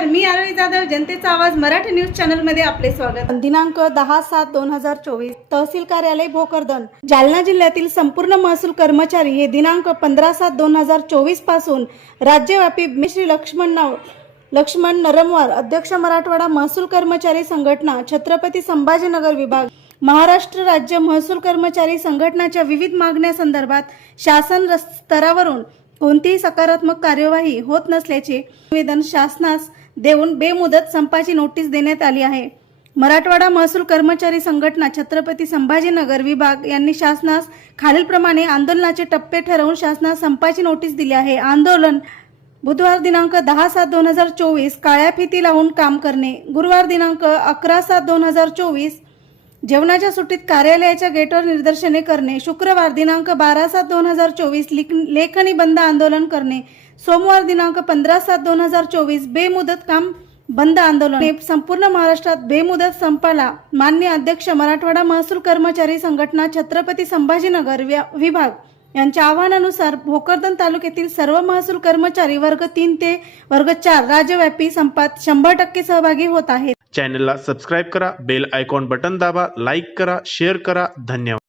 नमस्कार मी आरोही जाधव जनतेचा आवाज मराठी न्यूज चॅनलमध्ये आपले स्वागत. दिनांक दहा सात दोन हजार चोवीस तहसील कार्यालय भोकरदन. जालना जिल्ह्यातील संपूर्ण महसूल कर्मचारी हे दिनांक पंधरा सात दोन हजार चोवीसपासून राज्यव्यापी श्री लक्ष्मण नाव लक्ष्मण नरमवार अध्यक्ष मराठवाडा महसूल कर्मचारी संघटना छत्रपती संभाजीनगर विभाग महाराष्ट्र राज्य महसूल कर्मचारी संघटनाच्या विविध मागण्यासंदर्भात शासन स्तरावरून कोणतीही सकारात्मक कार्यवाही होत नसल्याचे निवेदन शासनास देऊन बेमुदत संपाची नोटीस देण्यात आली आहे. मराठवाडा महसूल कर्मचारी संघटना छत्रपती संभाजीनगर विभाग यांनी शासनास खालीलप्रमाणे आंदोलनाचे टप्पे ठरवून शासनास संपाची नोटीस दिली आहे. आंदोलन बुधवार दिनांक दहा सात दोन हजार चोवीस काळ्या फिती लावून काम करणे. गुरुवार दिनांक अकरा सात दोन हजार चोवीस जेवणाच्या सुट्टीत कार्यालयाच्या गेटवर निदर्शने करणे. शुक्रवार दिनांक बारा सात दोन हजार चोवीस लेखनी बंद आंदोलन करणे. सोमवार दिनांक पंधरा सात दोन हजार चोवीस बेमुदत काम बंद आंदोलन. संपूर्ण महाराष्ट्रात बेमुदत संपाला मान्य अध्यक्ष मराठवाडा महसूल कर्मचारी संघटना छत्रपती संभाजीनगर विभाग यांच्या आवाहनानुसार भोकरदन तालुक्यातील सर्व महसूल कर्मचारी वर्ग तीन ते वर्ग चार राज्यव्यापी संपात शंभर टक्के सहभागी होत आहेत. चॅनलला सबस्क्राईब करा बेल आयकॉन बटन दाबा लाईक करा शेअर करा. धन्यवाद.